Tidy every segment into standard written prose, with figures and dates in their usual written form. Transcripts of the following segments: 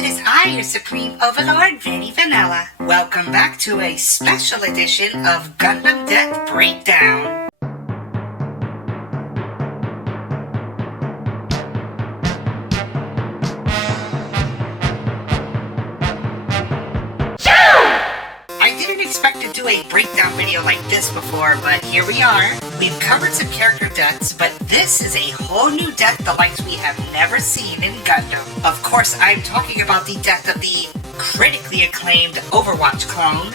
it is I, your Supreme Overlord, Vanny Vanilla. Welcome back to a special edition of Gundam Death Breakdown. I didn't expect to do a breakdown video like this before, but here we are. We've covered some character deaths, but this is a whole new death the likes we have never seen in Gundam. Of course, I'm talking about the death of the critically acclaimed Overwatch clone,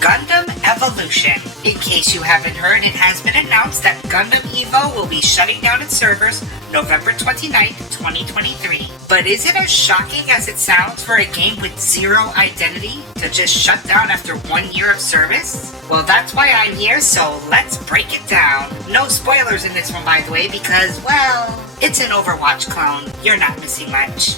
Gundam Evolution. In case you haven't heard, it has been announced that Gundam Evo will be shutting down its servers November 29th, 2023. But is it as shocking as it sounds for a game with zero identity to just shut down after 1 year of service? Well, that's why I'm here, so let's break it down. No spoilers in this one, by the way, because, well, it's an Overwatch clone. You're not missing much.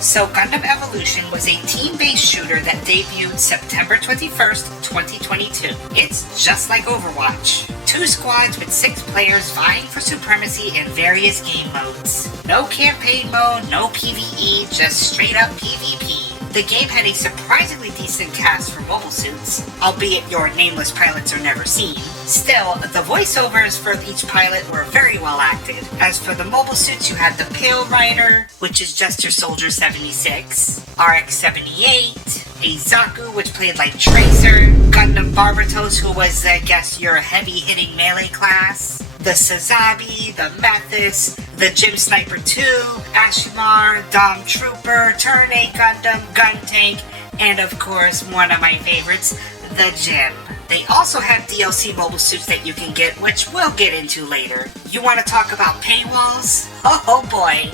So Gundam Evolution was a team-based shooter that debuted September 21st, 2022. It's just like Overwatch. 2 squads with 6 players vying for supremacy in various game modes. No campaign mode, no PvE, just straight up PvP. The game had a surprisingly decent cast for mobile suits, albeit your nameless pilots are never seen. Still, the voiceovers for each pilot were very well acted. As for the mobile suits, you had the Pale Rider, which is just your Soldier 76, RX-78, a Zaku, which played like Tracer, Gundam Barbatos, who was, I guess, your heavy-hitting melee class, the Sazabi, the Mathis, the Gym Sniper 2, Ashimar, Dom Trooper, Turn A Gundam, Gun Tank, and of course, one of my favorites, the Gym. They also have DLC mobile suits that you can get, which we'll get into later. You want to talk about paywalls? Oh boy!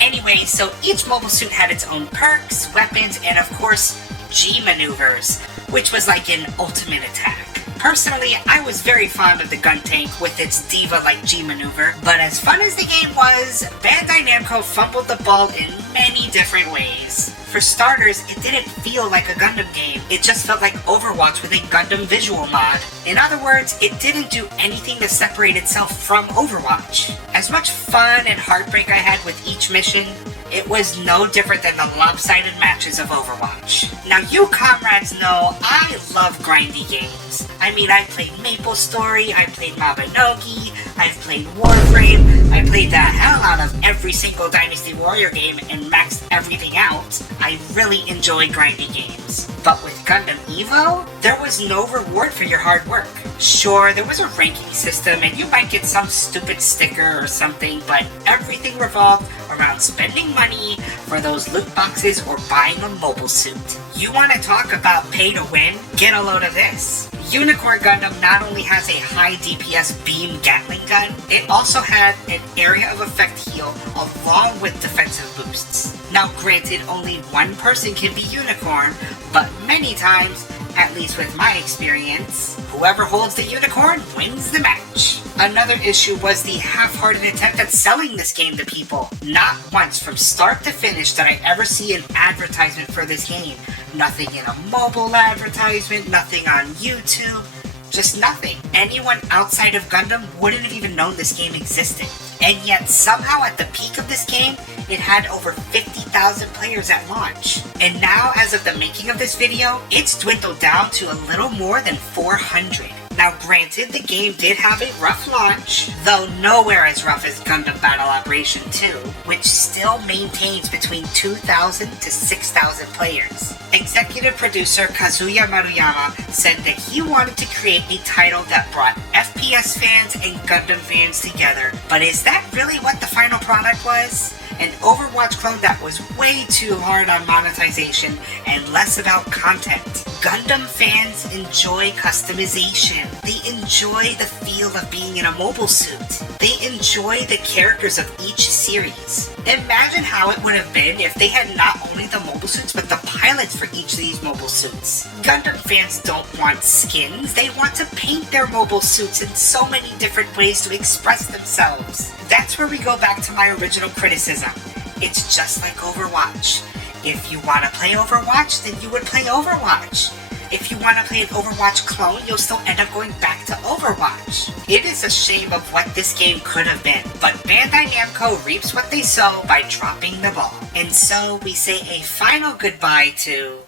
Anyway, so each mobile suit had its own perks, weapons, and of course, G maneuvers, which was like an ultimate attack. Personally, I was very fond of the Gun Tank with its diva-like G maneuver, but as fun as the game was, Bandai Namco fumbled the ball in many different ways. For starters, it didn't feel like a Gundam game, it just felt like Overwatch with a Gundam visual mod. In other words, it didn't do anything to separate itself from Overwatch. As much fun and heartbreak I had with each mission, it was no different than the lopsided matches of Overwatch. Now you comrades know I love grindy games. I mean, I played Maple Story, I played Mabinogi, I've played Warframe, I played the hell out of every single Dynasty Warrior game and maxed everything out. I really enjoy grindy games. But with Gundam Evo, there was no reward for your hard work. Sure, there was a ranking system and you might get some stupid sticker or something, but everything revolved around spending money for those loot boxes or buying a mobile suit. You want to talk about pay to win? Get a load of this. Unicorn Gundam not only has a high DPS beam Gatling gun, it also had an area of effect heal along with defensive boosts. Now granted, only one person can be Unicorn, but many times, at least with my experience, whoever holds the unicorn wins the match. Another issue was the half-hearted attempt at selling this game to people. Not once from start to finish did I ever see an advertisement for this game. Nothing in a mobile advertisement, nothing on YouTube, just nothing. Anyone outside of Gundam wouldn't have even known this game existed. And yet somehow at the peak of this game, it had over 50,000 players at launch. And now, as of the making of this video, it's dwindled down to a little more than 400. Now granted, the game did have a rough launch, though nowhere as rough as Gundam Battle Operation 2, which still maintains between 2,000 to 6,000 players. Executive producer Kazuya Maruyama said that he wanted to create a title that brought FPS fans and Gundam fans together, but is that really what the final product was? An Overwatch clone that was way too hard on monetization and less about content. Gundam fans enjoy customization. They enjoy the feel of being in a mobile suit. They enjoy the characters of each series. Imagine how it would have been if they had not only the mobile suits but the pilots for each of these mobile suits. Gundam fans don't want skins, they want to paint their mobile suits in so many different ways to express themselves. That's where we go back to my original criticism. It's just like Overwatch. If you want to play Overwatch, then you would play Overwatch. if you want to play an Overwatch clone, you'll still end up going back to Overwatch. It is a shame of what this game could have been, but Bandai Namco reaps what they sow by dropping the ball. And so we say a final goodbye to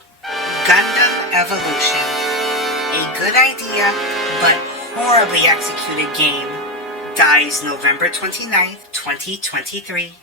Gundam Evolution. A good idea, but horribly executed game dies November 29th, 2023.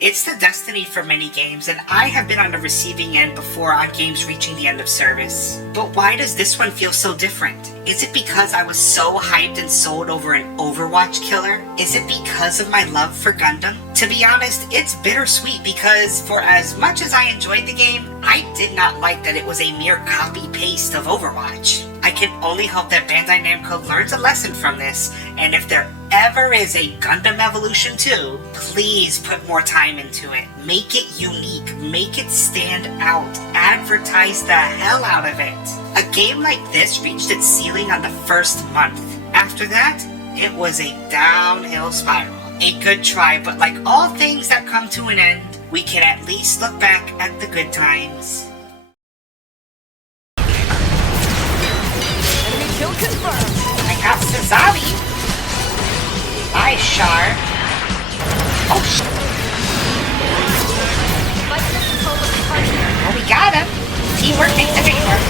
It's the destiny for many games, and I have been on the receiving end before on games reaching the end of service. But why does this one feel so different? Is it because I was so hyped and sold over an Overwatch killer? Is it because of my love for Gundam? To be honest, it's bittersweet because for as much as I enjoyed the game, I did not like that it was a mere copy-paste of Overwatch. I can only hope that Bandai Namco learns a lesson from this, and if there ever is a Gundam Evolution 2, please put more time into it. Make it unique, make it stand out, advertise the hell out of it. A game like this reached its ceiling on the first month. After that, it was a downhill spiral. A good try, but like all things that come to an end, we can at least look back at the good times. Kill confirmed. I got Sazabi. Bye, Char. Oh, well, we got him. Teamwork makes the dream work.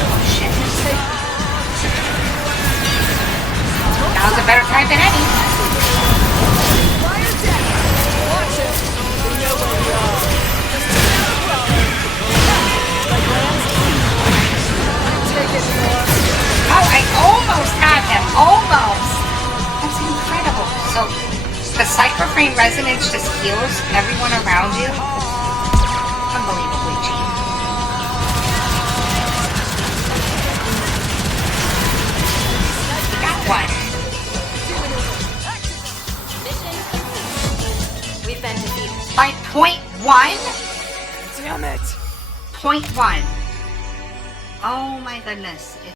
Oh, shit. Now's a better time than any. Watch it. We know where we are. Oh, I almost had him. Almost. That's incredible. So, the Psycho-Frame Resonance just heals everyone around you? Unbelievably cheap. Got one. We've been defeated. By .1? Damn it. .1. Oh my goodness.